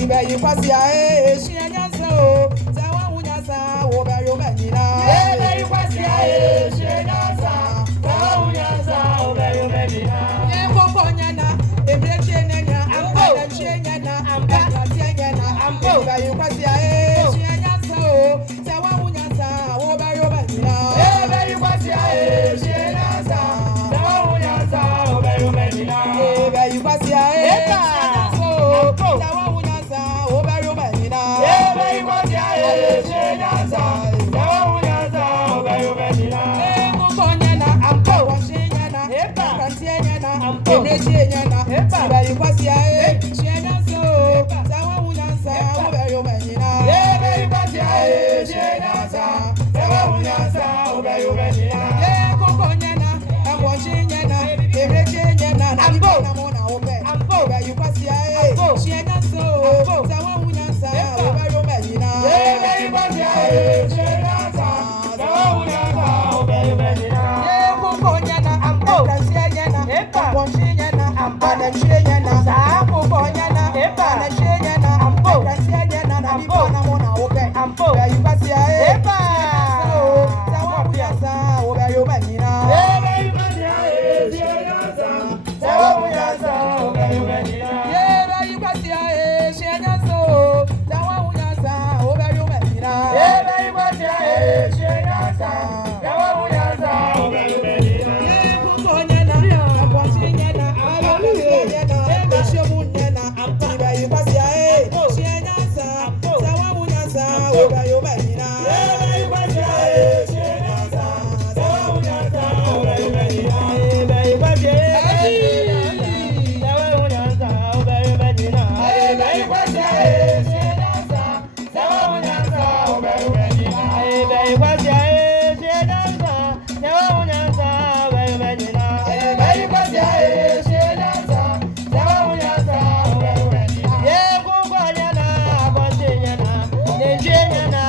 Ibe you pass ya she nyansa o. Tawa unyasa wo be yo menina. Ibe you pass ya she nyansa. Tawa unyasa wo be yo menina. Ye koko nyana, ebreche nenya, ampa chenya na, ampa chenya na, ampa. Ibe you pass ya she nyansa o. Tawa unyasa wo be yo menina. Ibe you pass ya she nyansa. Tawa unyasa wo be yo menina. Ibe you pass ya she nyansa o. Tawa unyasa wo be yo menina. Ibe you pass ya she nyansa. Tawa unyasa wo be yo menina. Koko nyana, ampa chenya na, ampa chenya na, ampa. Ebreche nyana, ibe you pass ya she nyansa o. Tawa unyasa wo be yo menina. Ibe you pass ya she nyansa. Tawa unyasa wo be yo menina. Koko nyana, ampa chenya na, ebreche nyana, na Ampo. na mona ope. Ampo. Ibe you pass ya Ampo. she nyansa o. Ampo. Tawa unyasa wo be yo menina. Ibe you pass ya she nyansa. Tawa unyasa wo be yo menina. Koko nyana, Ampo. ampa chenya na, Epa. ampa chenya na, Ampa. na chenya na. Sa. Koko nyana, Epa. na chenya na, Ampo. na chenya na, na Ampo. na mona ope. Ampo. Ibe you pass ya Epa. Tawa unyasa wo be yo menina. Ibe you pass ya she nyansa. Tawa unyasa wo be yo menina. Ibe you pass ya she nyansa o. Tawa unyasa wo be yo menina. Ibe you pass ya she nyansa. Tawa unyasa wo be yo menina. Koko nyana, ampa chenya na, ampa chenya na, na shemu nyana. Ibe you pass ya she nyansa. Tawa unyasa wo be yo menina. Ibe you pass ya she nyansa. Tawa unyasa wo be yo menina. Ibe you pass ya she nyansa. Tawa unyasa wo be yo menina. Ibe you pass ya she nyansa. Tawa unyasa wo be yo menina. Ibe you pass ya she nyansa. Tawa unyasa wo be yo menina. Ibe you pass ya she nyansa. Tawa unyasa wo be yo menina. Ye kungwa nyana, abonte nyana, nenje nyana,